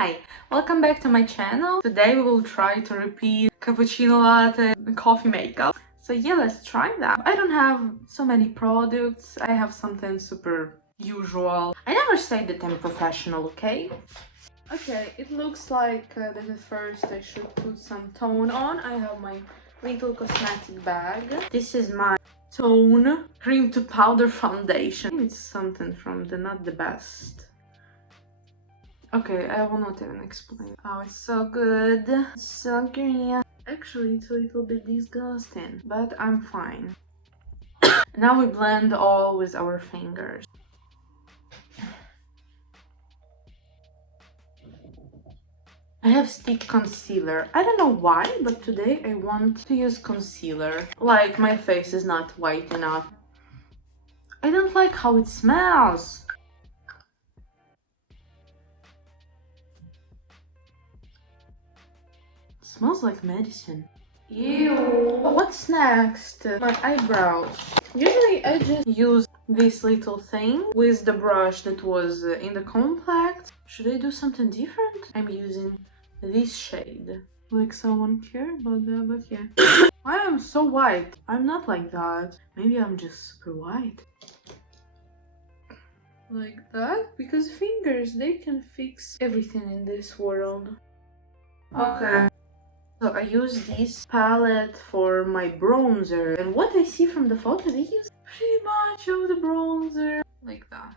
Hi! Welcome back to my channel. Today we will try to repeat cappuccino latte coffee makeup. So yeah, let's try that. I don't have so many products. I have something super usual. I never say that I'm professional, okay? Okay, it looks like that at first I should put some tone on. I have my little cosmetic bag. This is my tone cream to powder foundation. It's something from the not the best. Okay, I will not even explain. Oh, it's so good. It's so green. Actually, it's a little bit disgusting, but I'm fine. Now we blend all with our fingers. I have stick concealer. I don't know why, but today I want to use concealer. Like, my face is not white enough. I don't like how it smells. It smells like medicine. Ew. What's next? My eyebrows. Usually I just use this little thing with the brush that was in the compact. Should I do something different? I'm using this shade. Like someone care about that, but yeah. I am so white. I'm not like that. Maybe I'm just super white. Like that? Because fingers, they can fix everything in this world. Okay. So I use this palette for my bronzer, and what I see from the photo, they use pretty much of the bronzer like that.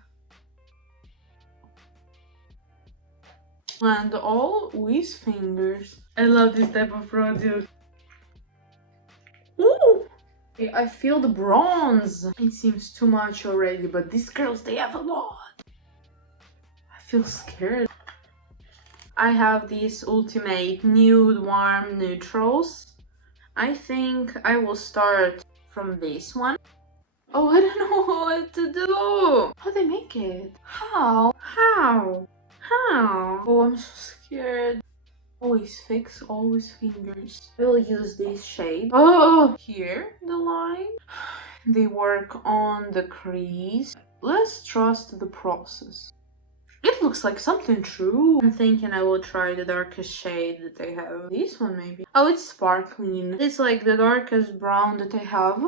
And all with fingers. I love this type of product. Ooh! Okay, I feel the bronze. It seems too much already, but these girls, they have a lot. I feel scared. I have these ultimate nude warm neutrals. I think I will start from this one. Oh, I don't know what to do. How do they make it? How? How? Oh, I'm so scared. Always fix, always fingers. I will use this shade. Oh, here, the line. They work on the crease. Let's trust the process. It looks like something true. I'm thinking I will try the darkest shade that I have. This one maybe. Oh, it's sparkling. It's like the darkest brown that I have.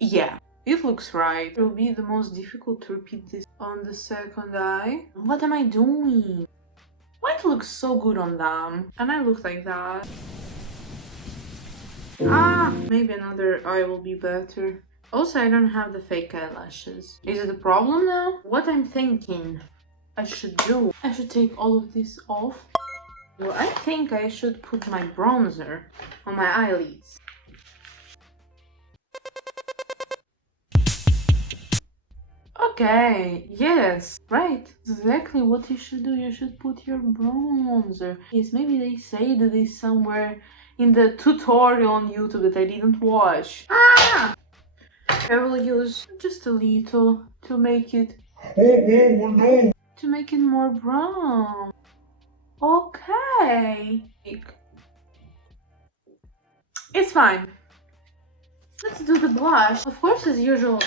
Yeah, it looks right. It will be the most difficult to repeat this on the second eye. What am I doing? White looks so good on them. And I look like that. Ah, maybe another eye will be better. Also, I don't have the fake eyelashes. Is it a problem now? What I'm thinking I should do. I should take all of this off. Well, I think I should put my bronzer on my eyelids. Okay, yes, right. Exactly what you should do. You should put your bronzer. Yes, maybe they say that this somewhere in the tutorial on YouTube that I didn't watch. Ah! I will use just a little to make it... Oh no! To make it more brown. Okay. It's fine. Let's do the blush. Of course, as usual,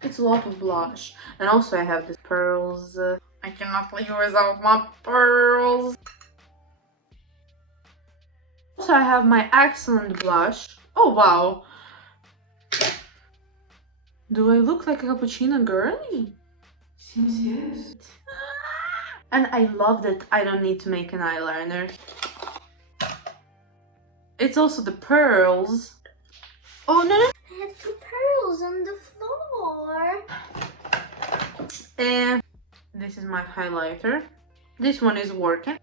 it's a lot of blush. And also I have these pearls. I cannot live without my pearls. Also I have my excellent blush. Oh wow. Do I look like a cappuccino girly? Seems yes. And I love that I don't need to make an eyeliner. It's also the pearls. Oh no! I have two pearls on the floor. And this is my highlighter. This one is working.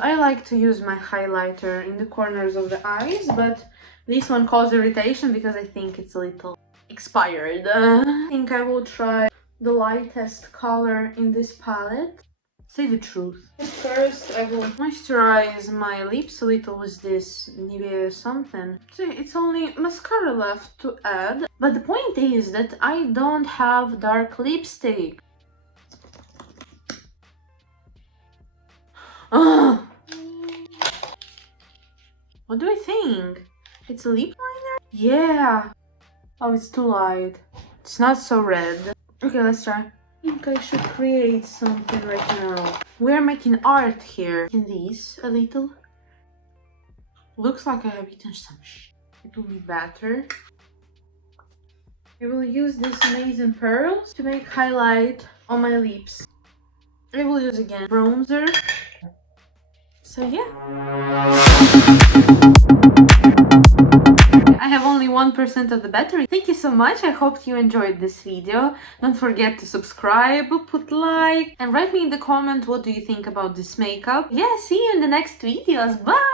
I like to use my highlighter in the corners of the eyes, but this one causes irritation because I think it's a little expired. I think I will try the lightest color in this palette. Say the truth. First, I will moisturize my lips a little with this Nivea something. See, it's only mascara left to add. But the point is that I don't have dark lipstick. Ugh. What do I think? It's a lip liner? Yeah. Oh, it's too light. It's not so red. Okay, let's try. think I should create something right now. We're making art here. In these a little. Looks like I have eaten some It will be better. I will use these amazing pearls to make highlight on my lips. I will use again bronzer. So yeah. I have only 1% of the battery. Thank you so much. I hope you enjoyed this video. Don't forget to subscribe, put like, and write me in the comment what do you think about this makeup. Yeah, see you in the next videos. Bye!